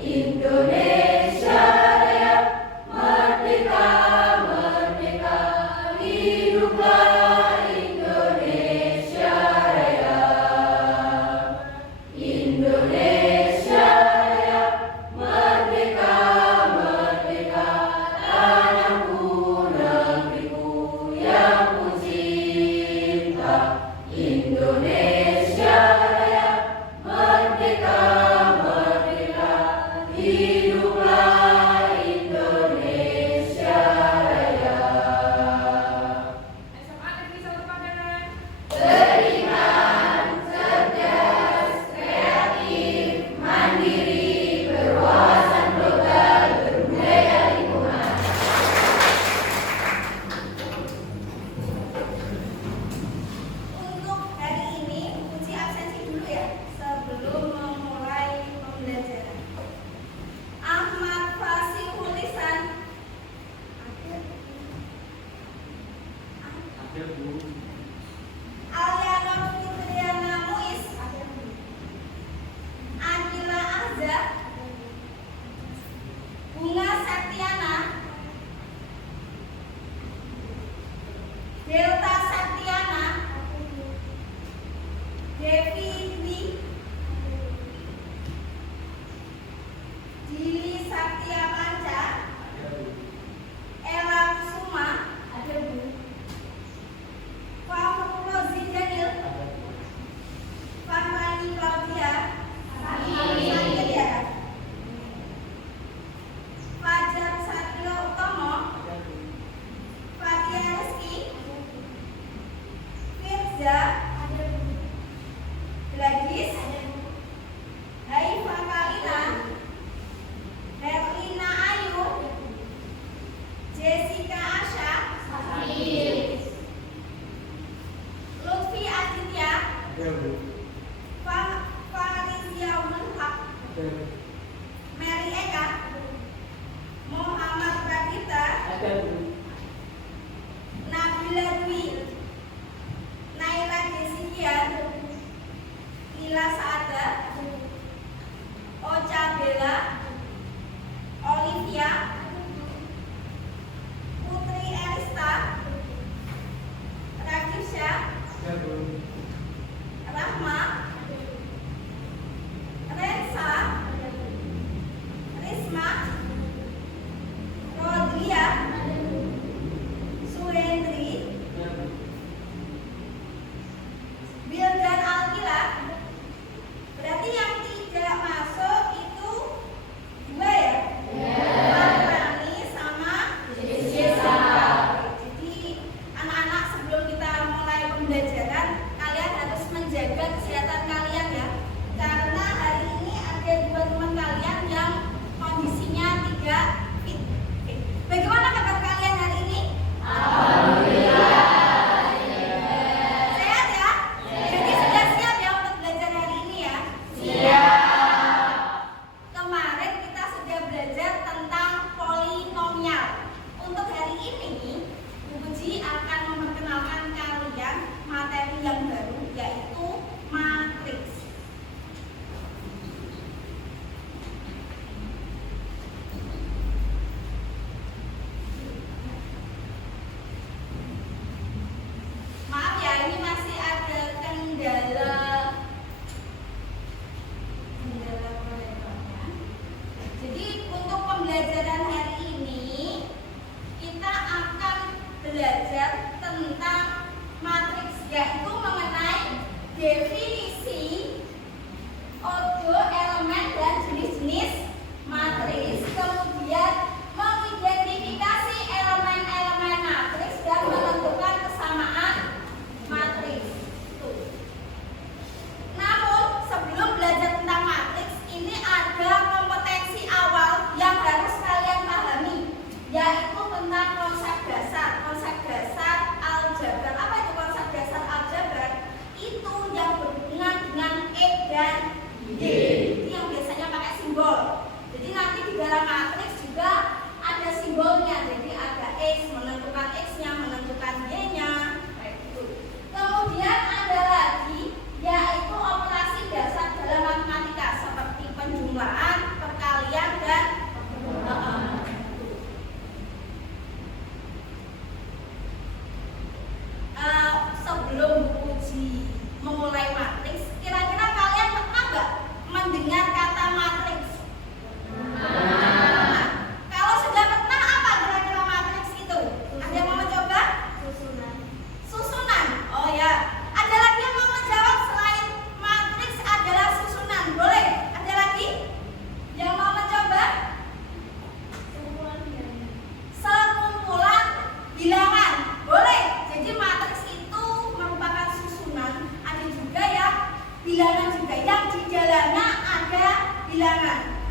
Indonesia Raya, merdeka, merdeka, hiduplah Indonesia Raya. Indonesia Raya, merdeka, merdeka, tanahku, negeriku yang ku cinta. Indonesia Raya, merdeka, merdeka, hiduplah Indonesia Raya. SMA Negeri 1 Pademangan. Beriman, cerdas, kreatif, mandiri, berwawasan global, berbudaya lingkungan. Untuk hari ini, kunci absensi dulu ya, sebelum memulai pembelajaran. Ahmad Fasihul Ihsan. Aliana Fitriana Muiz. Adila Azza. Bunga Saktiana. Delta Saktiana. Devi Dwi. Dili Saktia Panca. Ella Kusuma. Fahrulozi Daniel. Farmani Claudia. Sakit ya? Fajar Satrio Utomo. Fatia Rizky. Firza. Gladys. Haifa Kalina. Herlina Ayu. Jessica Asha. Lutfi Aditya. Farizia Mulhak. Mary Eka. Muhammad Radita. Nabila Dwi. Naila Jessica. Lila Saada. Ocha Bella. Olivia. Putri Elista. Rakisha. Rahma. Rensa. Risma. Rodria.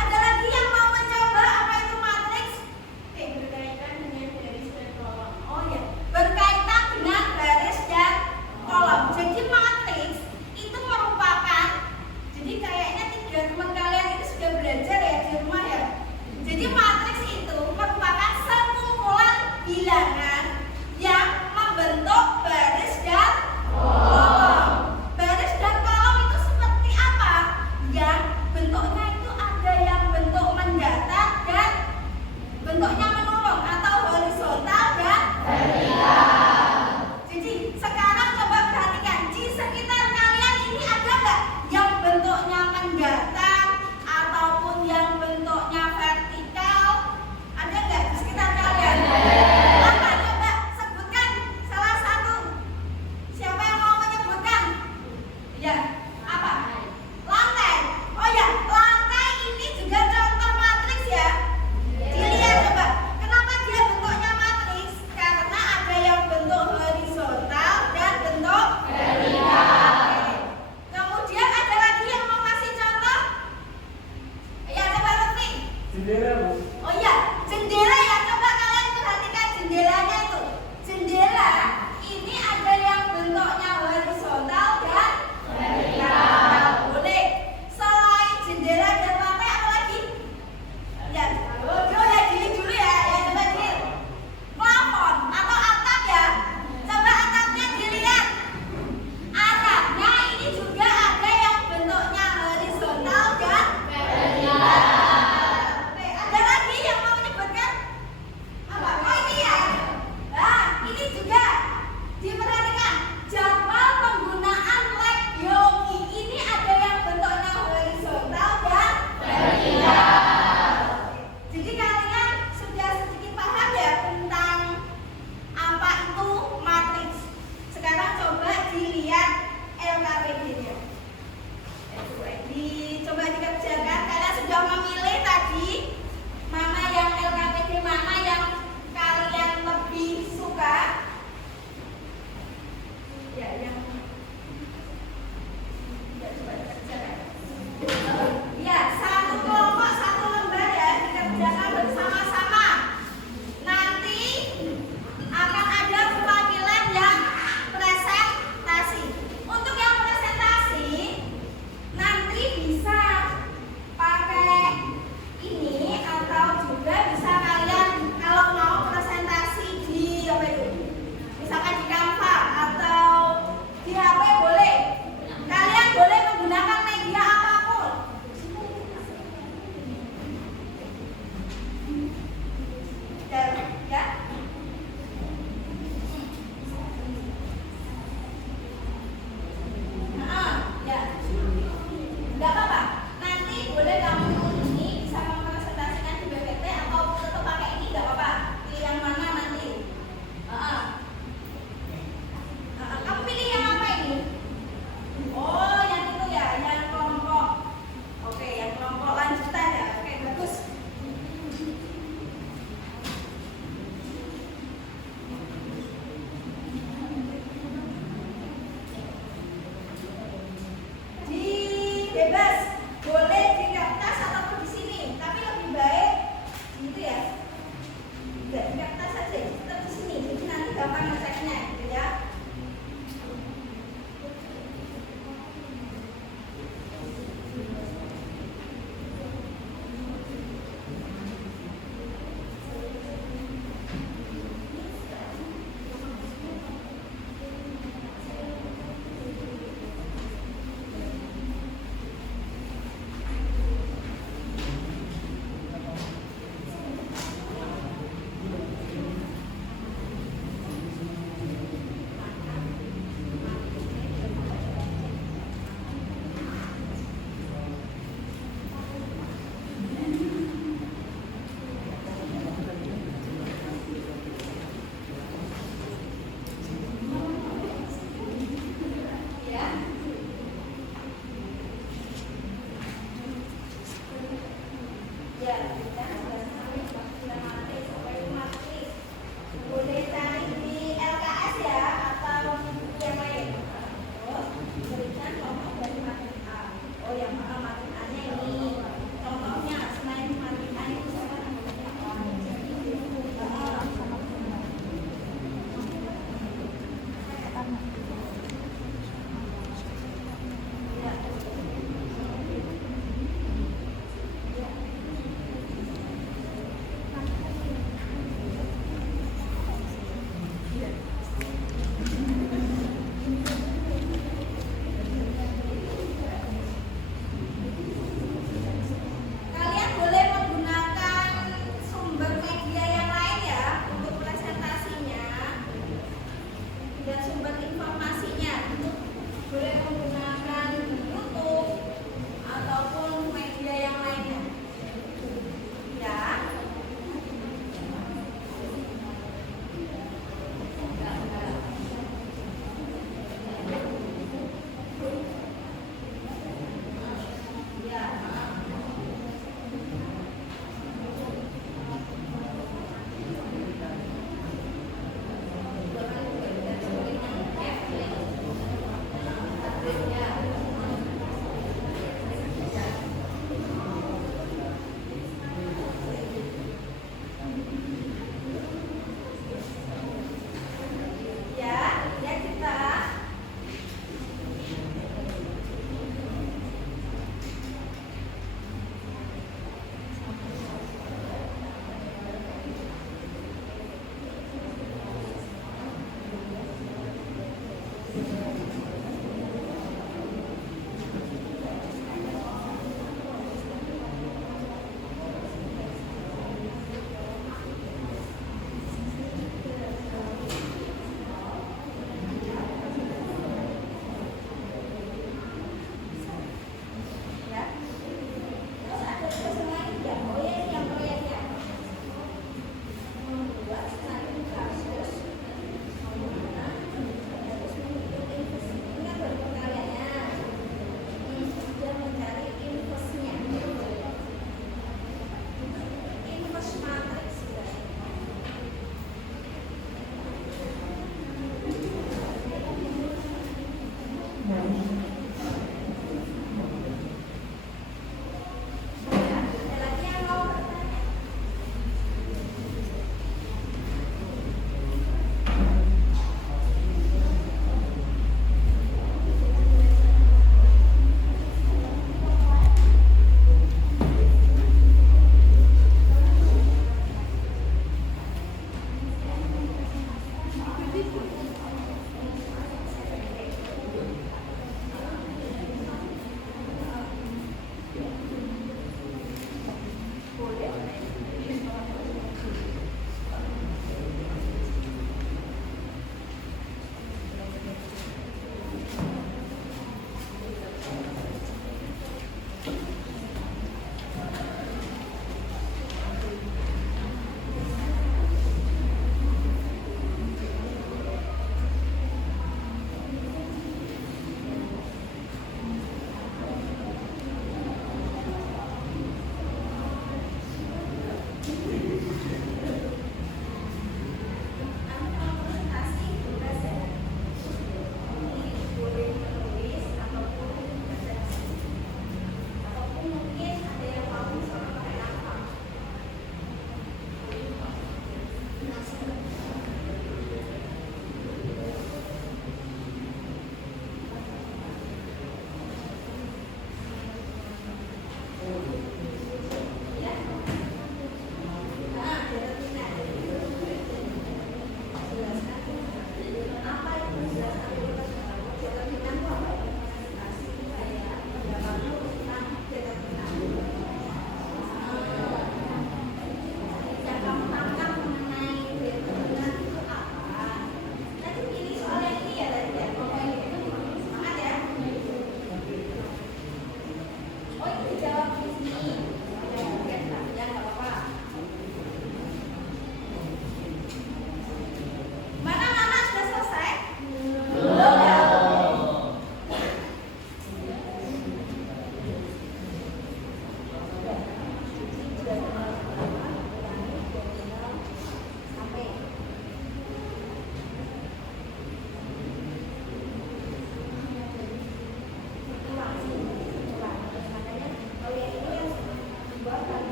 Ada lagi yang mau mencoba apa itu matriks? Berkaitan dengan garis dan kolom. Oh ya, berkaitan dengan baris dan kolom. Jadi matriks itu merupakan, jadi kayaknya 3 teman kalian itu sudah belajar ya di rumah ya. Jadi matriks itu merupakan sekumpulan bilangan yang membentuk baris dan kolom. Baris dan kolom itu seperti apa? Yang bentuknya itu ada yang bentuk mendatar dan bentuknya menurun atau horizontal dan vertikal. Jadi sekarang coba perhatikan di sekitar kalian ini ada nggak yang bentuknya mendatar ataupun yang bentuknya vertikal? Ada nggak di sekitar kalian? Apa? Coba sebutkan salah satu. Siapa yang mau menyebutkan? Ya, apa? Lantai. Oh ya, lantai ini juga contoh matriks ya. Dilihat coba, kenapa dia bentuknya matriks? Karena ada yang bentuk horizontal dan bentuk vertikal. Kemudian ada lagi yang mau kasih contoh? Ya, coba Lutfi. Jendela, Bu. Oh iya, jendela ya, coba kalian perhatikan jendelanya itu. Jendela ini ada yang bentuknya horizontal dan vertikal. Boleh. Selain jendela dan lantai apa lagi? Ya, oh ya gini dulu ya, coba gini. Plafon atau atap ya. Coba atapnya dilihat. Atapnya ini juga ada yang bentuknya horizontal dan vertikal. Oke, ada lagi yang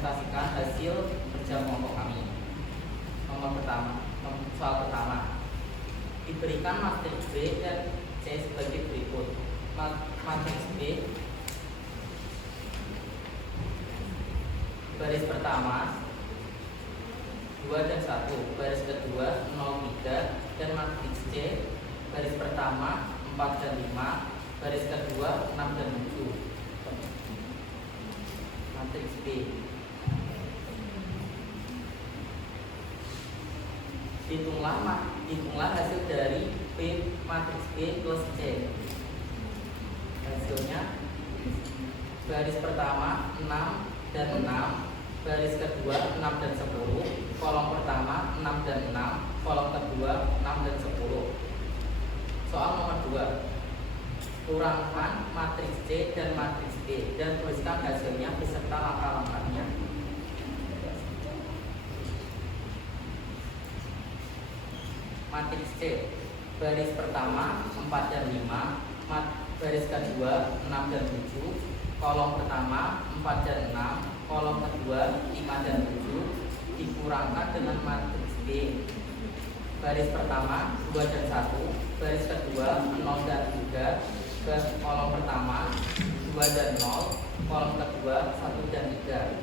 presentasikan hasil kerja kelompok kami. Soal pertama, diberikan matriks B dan C sebagai berikut. Matriks B, baris pertama 2 dan 1, baris kedua 0, 3, dan matriks C, baris pertama 4 dan 5, baris kedua 6 dan 7. Matriks B, hitunglah hasil dari P matriks B plus C. Hasilnya baris pertama 6 dan 6, baris kedua 6 dan 10, kolom pertama 6 dan 6, kolom kedua 6 dan 10. Soal nomor 2, kurangkan matriks C dan matriks B dan tuliskan hasilnya beserta langkah-langkahnya. Matriks C, baris pertama 4 dan 5, baris kedua 6 dan 7, kolom pertama 4 dan 6, kolom kedua 5 dan 7, dikurangkan dengan matriks B. Baris pertama 2 dan 1, baris kedua 0 dan 3, kolom pertama 2 dan 0, kolom kedua 1 dan 3.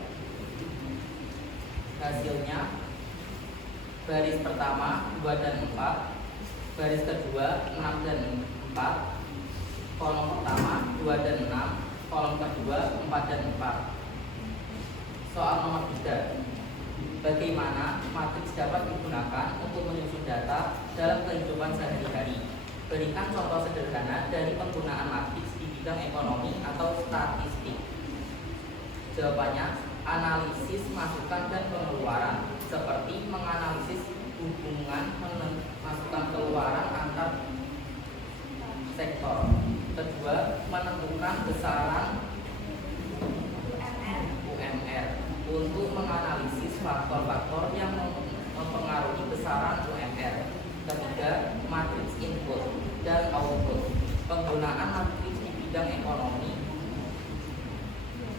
Hasilnya baris pertama 2 dan 4, baris kedua 6 dan 4, kolom pertama 2 dan 6, kolom kedua 4 dan 4. Soal nomor 3, bagaimana matriks dapat digunakan untuk menyusun data dalam kehidupan sehari-hari? Berikan contoh sederhana dari penggunaan matriks di bidang ekonomi atau statistik. Jawabannya, analisis masukan dan pengeluaran, seperti menganalisis hubungan masukan keluaran antar sektor. Kedua, menentukan besaran UMR untuk menganalisis faktor-faktor yang mempengaruhi besaran UMR. Ketiga, matriks input dan output. Penggunaan matriks di bidang ekonomi.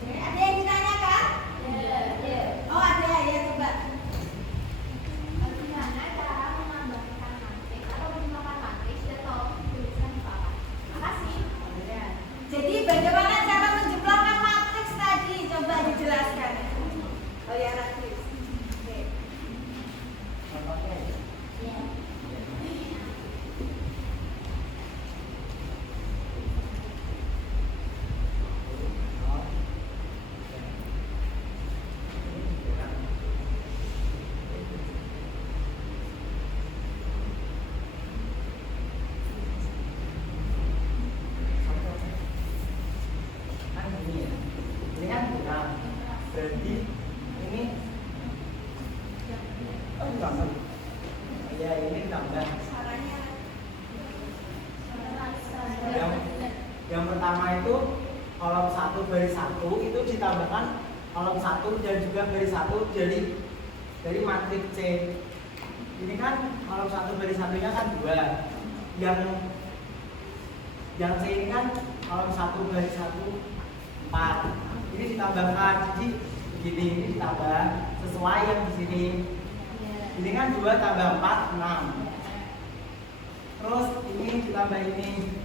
Ada yang ditanyakan? Ada. Oh ada ya, coba. Bagaimana cara menambahkan matriks atau menambahkan matriks dan tolong tuliskan di papan. Makasih. Jadi bagaimana cara menjumlahkan matriks tadi? Coba dijelaskan. Oh ya, matriks. Oke. Ya. Ini kan kurang, berarti ini tambah. Ya ini tambah. Caranya Yang pertama itu kolom 1 baris 1 itu ditambahkan kolom 1 dan juga baris 1 jadi dari matriks C. Ini kan kolom 1 baris 1-nya kan 2. Yang C ini kan kolom 1 baris 1 4. Ini ditambahkan, jadi begini, ini ditambah sesuai yang di sini. Ini kan 2 tambah 4 6. Terus ini ditambah ini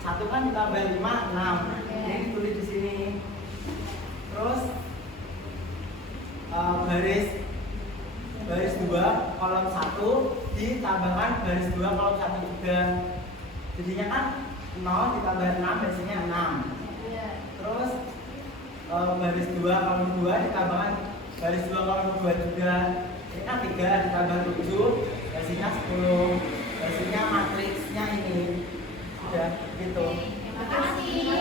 1 kan ditambah 5 6. Ini ditulis di sini. Terus baris 2 kolom 1 ditambahkan baris 2 kolom 1 juga. Jadinya kan 0 ditambah 6 hasilnya 6. Terus baris 2 kolom 2 ditambahkan baris 2 kolom 2 juga. Ini kan 3 ditambah 7 hasilnya 10. Hasilnya matriksnya ini. Sudah gitu. Terima kasih.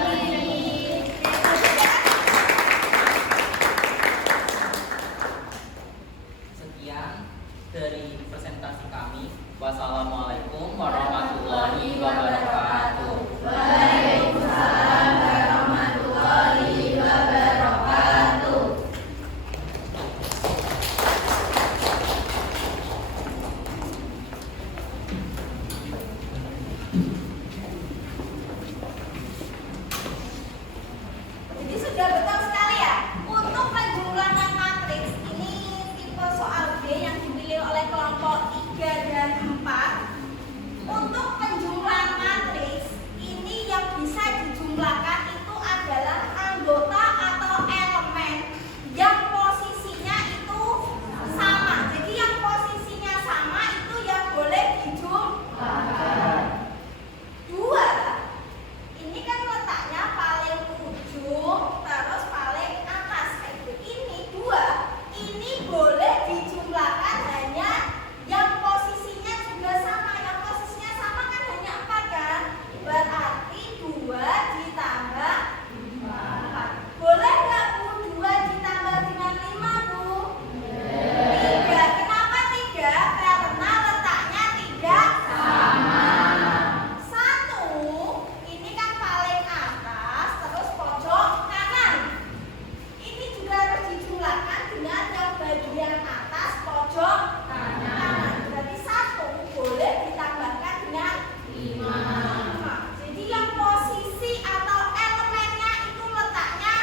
Sekian dari presentasi kami. Wassalamualaikum warahmatullahi wabarakatuh. Waalaikumsalam warahmatullahi wabarakatuh. pojok kanan. Berarti 1 boleh ditambahkan dengan 5. Jadi yang posisi atau elemennya itu letaknya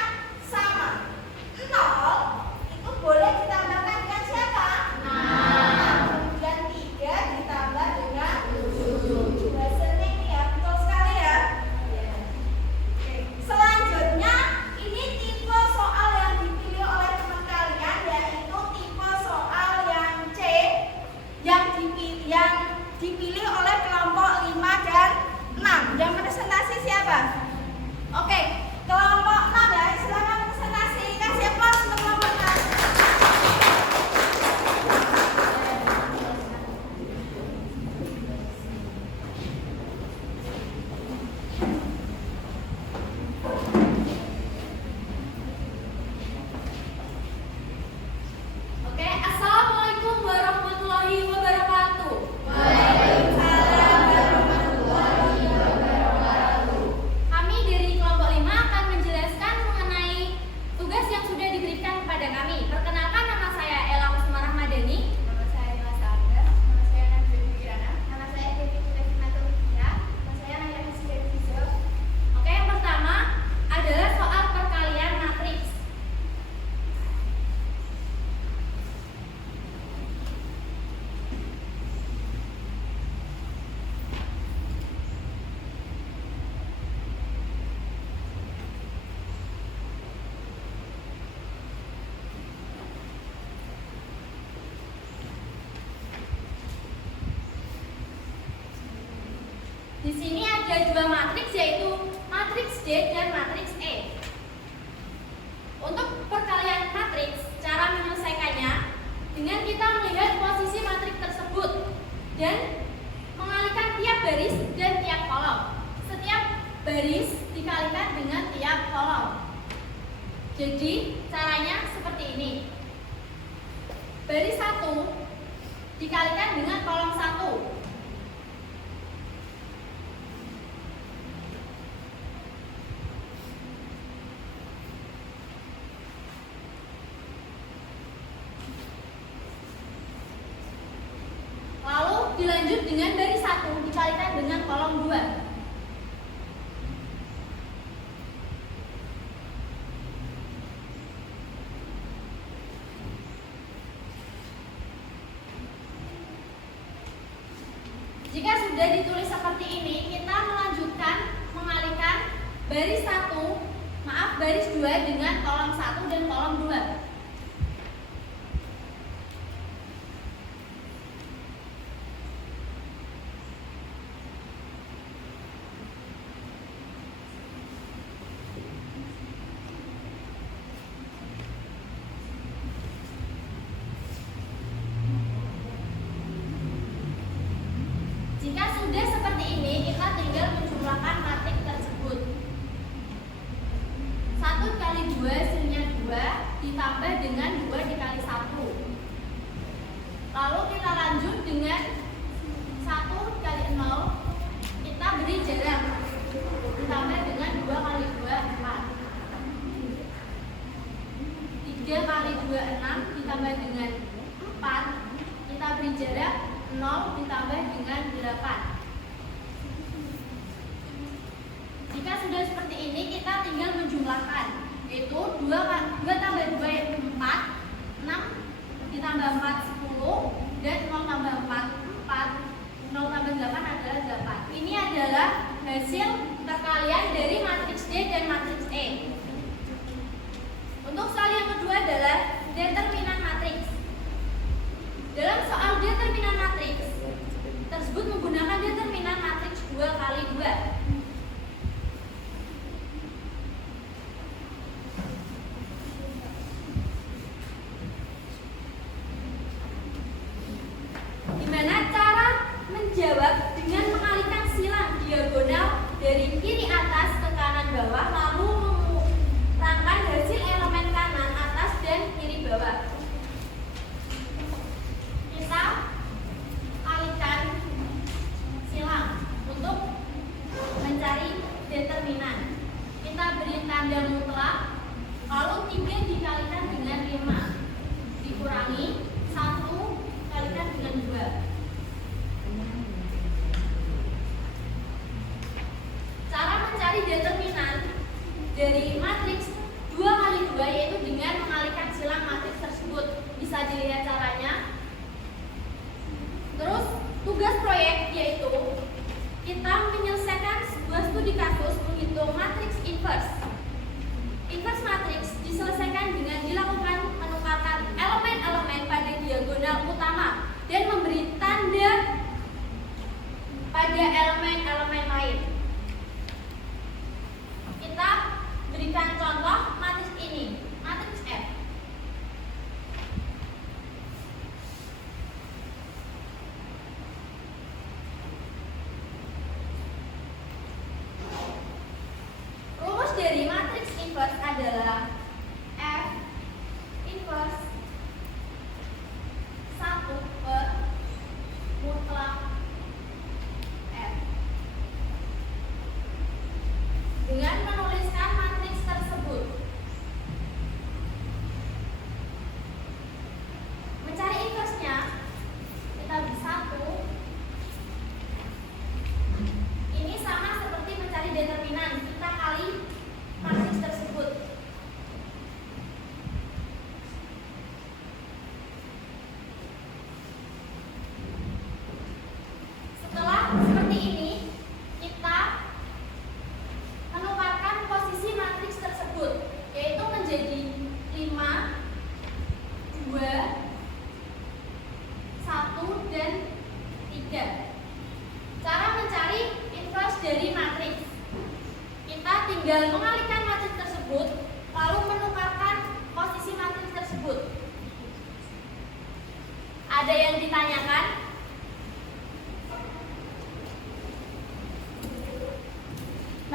sama. 0 itu boleh ditambahkan dengan siapa? 6. Kemudian 3 ditambah dengan 7. Hasilnya ini ya, betul sekali ya. Oke. Selanjutnya ini tipe soal yang dipilih oleh teman kalian, yaitu tipe soal yang C yang dipilih oleh kelompok 5 dan 6. Yang presentasi siapa? Oke, kelompok 6 ya, silakan presentasi. Kasih aplaus untuk kelompok 6. Oke, assalamualaikum warahmatullahi wabarakatuh. Waalaikumsalam warahmatullahi wabarakatuh. Kami dari kelompok 5 akan menjelaskan mengenai tugas yang sudah diberikan kepada kami. Perkenalkan, nama saya Ella Kusuma Rahmadani. Nama saya Nila Sander, nama saya Nadia Kirana, Nama saya Devi Kudafimatul Hijrah. nama saya Naya Hasidir Fizel. Oke, yang pertama adalah soal perkalian matriks. Di sini ada dua matriks, yaitu matriks D dan matriks E. Untuk perkalian matriks, cara menyelesaikannya dengan kita melihat posisi matriks tersebut dan mengalihkan tiap baris dan tiap kolom. Setiap baris dikalikan dengan tiap kolom. Jadi caranya seperti ini. Baris 1 dikalikan dengan kolom 1. Lalu dilanjut dengan baris 1 dikalikan dengan kolom 2. Jika sudah ditulis seperti ini, kita melanjutkan mengalihkan baris 2 dengan kolom 1 dan kolom 2. Jika sudah seperti ini, kita tinggal menjumlahkan matriks tersebut. 1 kali 2 hasilnya 2 ditambah dengan 2 dikali 1. Lalu kita lanjut dengan 1 kali 0, kita beri jarak ditambah dengan 2 kali 2 4. 3 kali 2 6 ditambah dengan 4, kita beri jarak 0 ditambah dengan 8. Jika sudah seperti ini, kita tinggal menjumlahkan, yaitu 2 tambah 2 yaitu 4, 6 ditambah 4 10, dan 0 tambah 4 4, 0 tambah 8 adalah 8. Ini adalah hasil perkalian dari matriks D dan matriks E. Untuk soal yang kedua adalah determinan matriks. Dalam soal determinan matriks tersebut menggunakan determinan matriks 2 kali 2.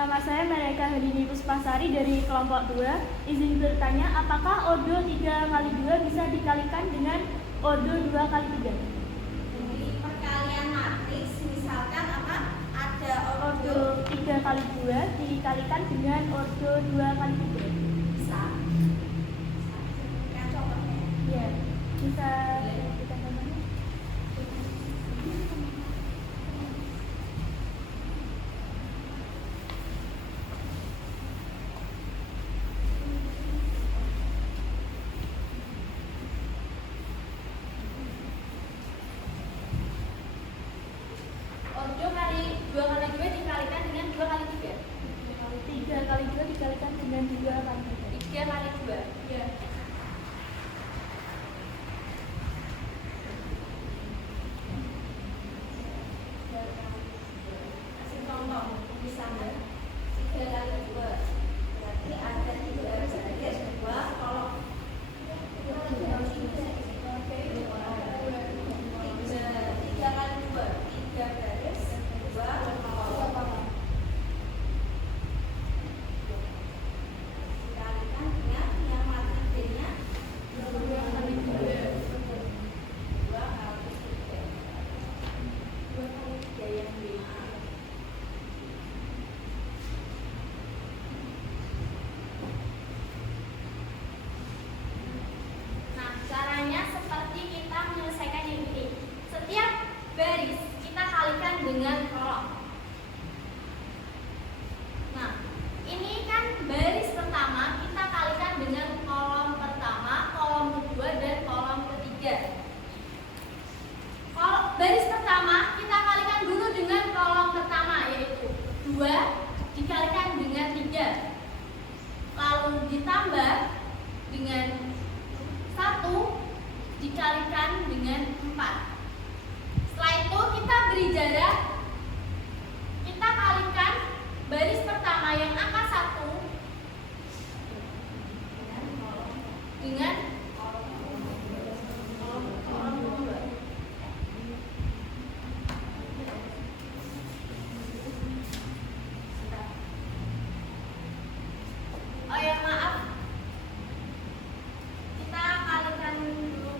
Nama saya Mereka Hadini Puspasari dari kelompok 2. Izin bertanya, apakah ordo 3 kali 2 bisa dikalikan dengan ordo 2 kali 3? Jadi perkalian matriks misalkan apa? Ada Ordo 3 kali 2 dikalikan dengan ordo 2 kali 3. bisa. Kan contohnya. Ya, bisa kita gambarkan? Ordo kali 2 kali 2 dikalikan dengan 2 kali 3. 3 kali 2 dikalikan dengan 2 kali 3. 3 kali 2. Ya. Kasih contoh misalnya 3 kali 2 berarti ada 3 baris 2 kolom. 3 kali 2 3 baris 2 kolom. Dikalikan dengan yang matriksnya 2 kali 3. 2 kali 3 yang B. Nah, caranya seperti kita menyelesaikan yang ini. Setiap baris kita kalikan dengan kolom. Nah, ini kan baris pertama kita kalikan dengan kolom pertama, kolom kedua, dan kolom ketiga. Kalau baris pertama kita kalikan dulu dengan kolom pertama, yaitu 2 dikalikan dengan 3. Lalu ditambah dengan 1 dikalikan dengan 4. Setelah itu kita beri jarak, kita kalikan baris pertama yang angka 1 dengan kolom kedua. Oh ya, maaf, kita kalikan dulu.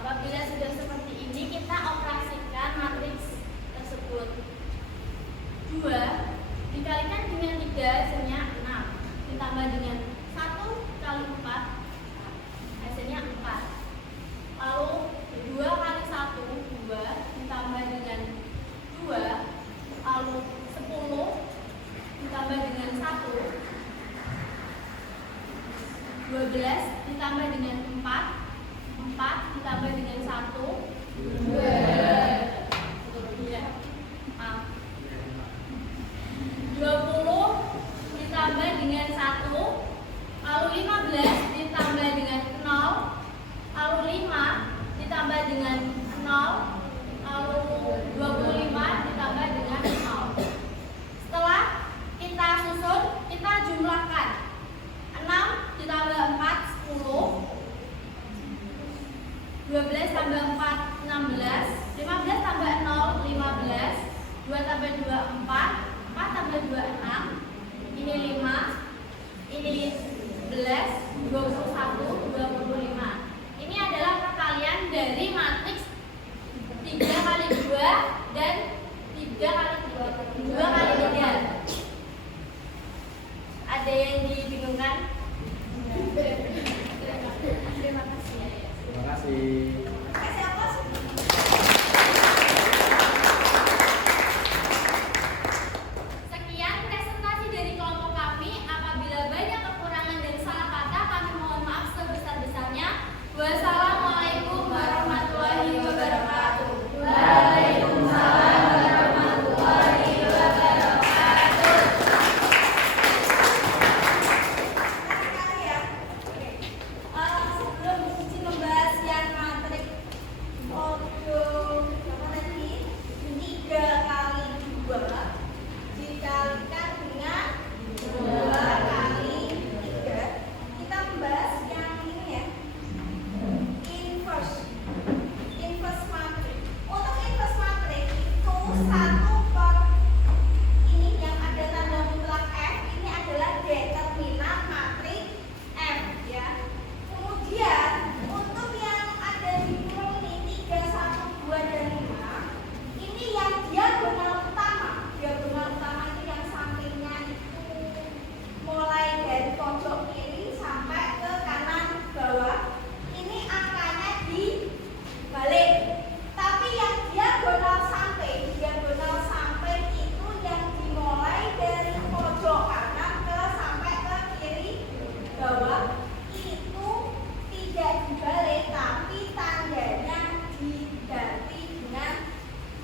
Apabila sudah seperti ini, kita operasikan matriks tersebut. 2 dikalikan dengan 3 hasilnya 6. Ditambah dengan 1 kali 4 hasilnya 4. Lalu 2 kali 1 2 ditambah dengan 2. Lalu 10 ditambah dengan 1. 12 ditambah dengan 4. 4 ditambah dengan 1 2. Ya. Maaf. 20 ditambah dengan 1. Lalu 15 ditambah dengan dan 3 kali 2 kali 3. Ada yang dibingungkan? Terima kasih. Terima kasih. Kasih apa sih? Sekian presentasi dari kelompok kami. Apabila banyak kekurangan dan salah kata, kami mohon maaf sebesar-besarnya. Wassalamualaikum warahmatullahi wabarakatuh. Waalaikumsalam warahmatullahi wabarakatuh. Sekali ya. Oke. Sebelum Cici membahas yang matrik ordo apa tadi? 3 kali 2 dikalikan dengan 2 kali 3. Kita membahas yang ini ya. Inverse matrix. Untuk inverse matrix itu 1 per ini yang ada tanda mutlak F, ini adalah determinan matrix F ya. Kemudian untuk yang ada di kolom ini 3, 1, 2 dan 5, ini yang diagonal utama. Diagonal utama itu yang sampingnya itu mulai dari pojok kiri sampai ke kanan bawah. Ini angkanya dibalik. Tapi yang diagonal samping itu yang dimulai dari pojok kanan ke sampai ke kiri bawah itu tidak dibalik, tapi tandanya diganti dengan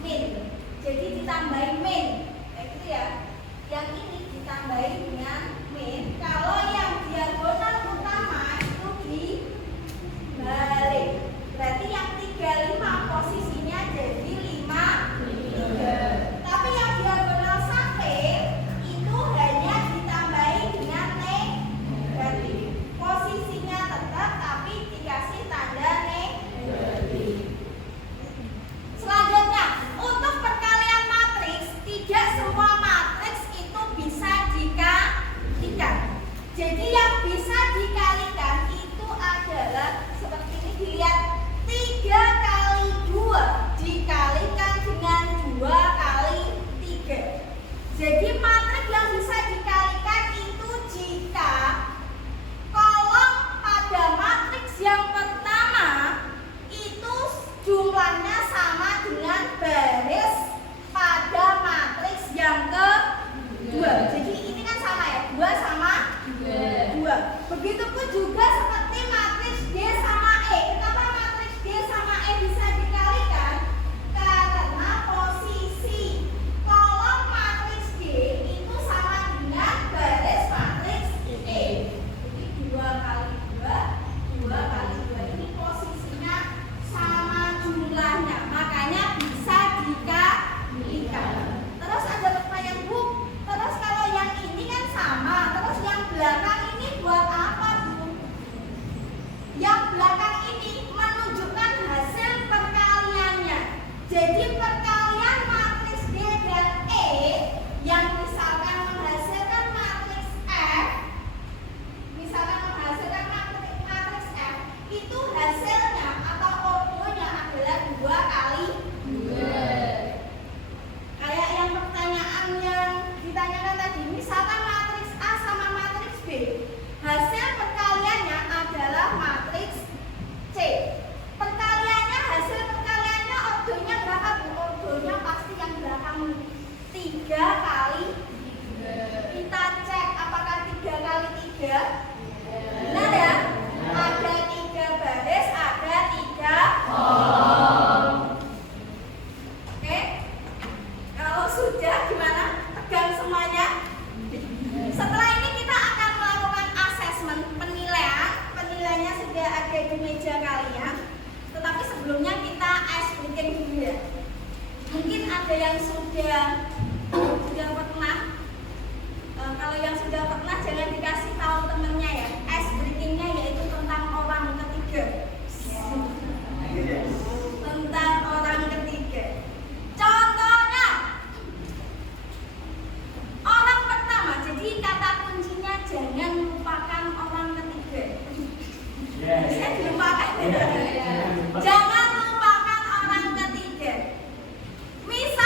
min. Jadi ditambahi min, kayak gitu ya. Yang ini ditambahi dengan min. Kalau yang diagonal utama itu dibalik. Berarti yang 35 posisinya jadi 53. Tapi yang diagonal samping itu hanya ditambahi dengan negatif. Posisinya tetap tapi dikasih tanda negatif. Selanjutnya, untuk perkalian matriks, tidak semua matriks itu bisa dikalikan. Jadi yang bisa dikalikan itu adalah seperti ini, dilihat 3 kali 2 dikalikan dengan 2 kali 3. Jadi matriks yang bisa dikalikan itu jika kolom pada matriks yang pertama itu jumlahnya sama dengan baris pada matriks yang kedua. Jadi ini kan sama ya, 2 sama 2. Begitupun juga seperti matriks D sama E. Kenapa matriks D sama E bisa dikalikan? Karena posisi kolom matriks D itu sama dengan baris matriks E. Jadi 2 kali 2 kali 2 ini posisinya sama jumlahnya, makanya bisa dikalikan. Terus ada pertanyaan, Bu, terus kalau yang ini kan sama, terus yang belakang ini buat apa, Bu? Yang belakang ini menunjukkan hasil perkaliannya. Jadi perkalian matriks D dan E yang misalkan menghasilkan matriks F, itu hasilnya atau ordonya adalah 2 kali 2. Kayak yang pertanyaan yang ditanyakan tadi, misalkan matriks A sama matriks B, hasil perkaliannya adalah matriks C. Hasil perkaliannya ordonya berapa, Bu? Ordonya pasti yang belakang 3 kali 3. Kita cek apakah 3 kali 3 benar ya? Ada 3 baris, ada 3 kolom. Oke? Kalau sudah gimana? Pegang semuanya. Setelah ini kita akan melakukan asesmen penilaian. Penilaiannya sudah ada di meja kalian. Tetapi sebelumnya kita ice breaking dulu ya. Mungkin ada yang sudah pernah. Kalau yang sudah pernah jangan dikasih tahu temennya ya. Ice breakingnya yaitu tentang orang ketiga. Tentang orang ketiga. Contohnya orang pertama. Jadi kata kuncinya jangan lupakan orang ketiga. Bisa dilupakan. Jangan lupakan orang ketiga. Misal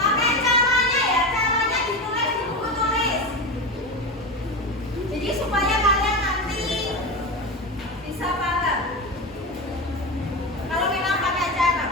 Pakai caranya ya, caranya ditulis di buku tulis. Jadi supaya kalian nanti bisa paham. Kalau memang pakai cara.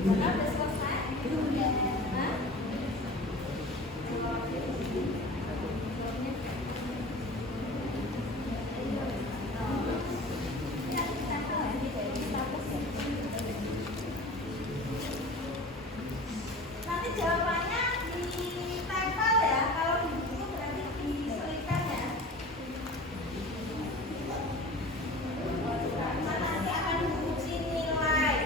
Karena udah selesai. Hah? Nanti jawabannya ditempel ya. Kalau di buku berarti diselipkan ya. Nanti akan diuji nilai.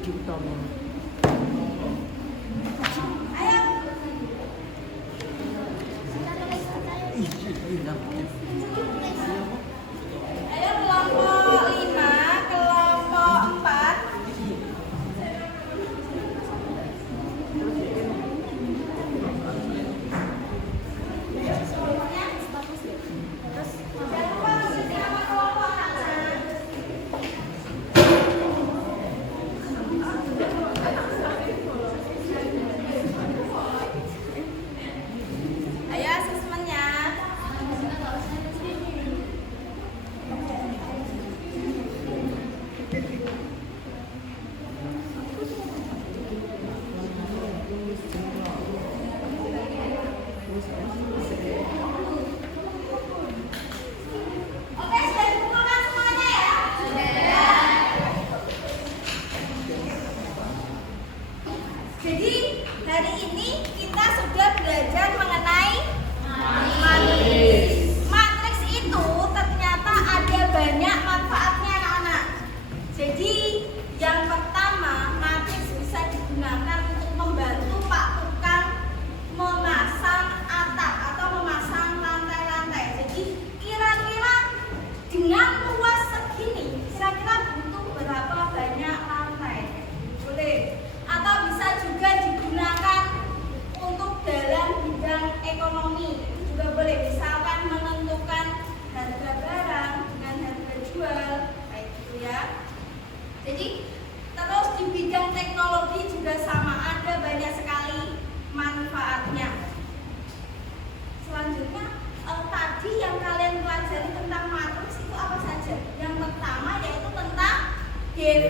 Budi Utomo. Ayo. Ayo kelompok 5, kelompok 4. Jangan lupa mengisi nama kelompok anak. Ayo asesmennya. Oke, sudah dikumpulkan semuanya ya? Jadi hari ini kita sudah belajar mengenai matriks. Matriks itu ternyata ada banyak manfaatnya anak-anak. Jadi yang pertama, matriks bisa digunakan untuk membantu Pak Tukang memasang atap atau memasang lantai-lantai. Jadi kira-kira dengan luas segini, kira-kira butuh berapa banyak lantai? Boleh. Atau bisa juga digunakan untuk dalam bidang ekonomi. Itu juga boleh. Misalkan menentukan harga barang dengan harga jual, kayak gitu ya. Jadi terus di bidang teknologi juga sama, ada banyak sekali manfaatnya. Selanjutnya tadi yang kalian pelajari tentang matriks itu apa saja? Yang pertama yaitu tentang definisi.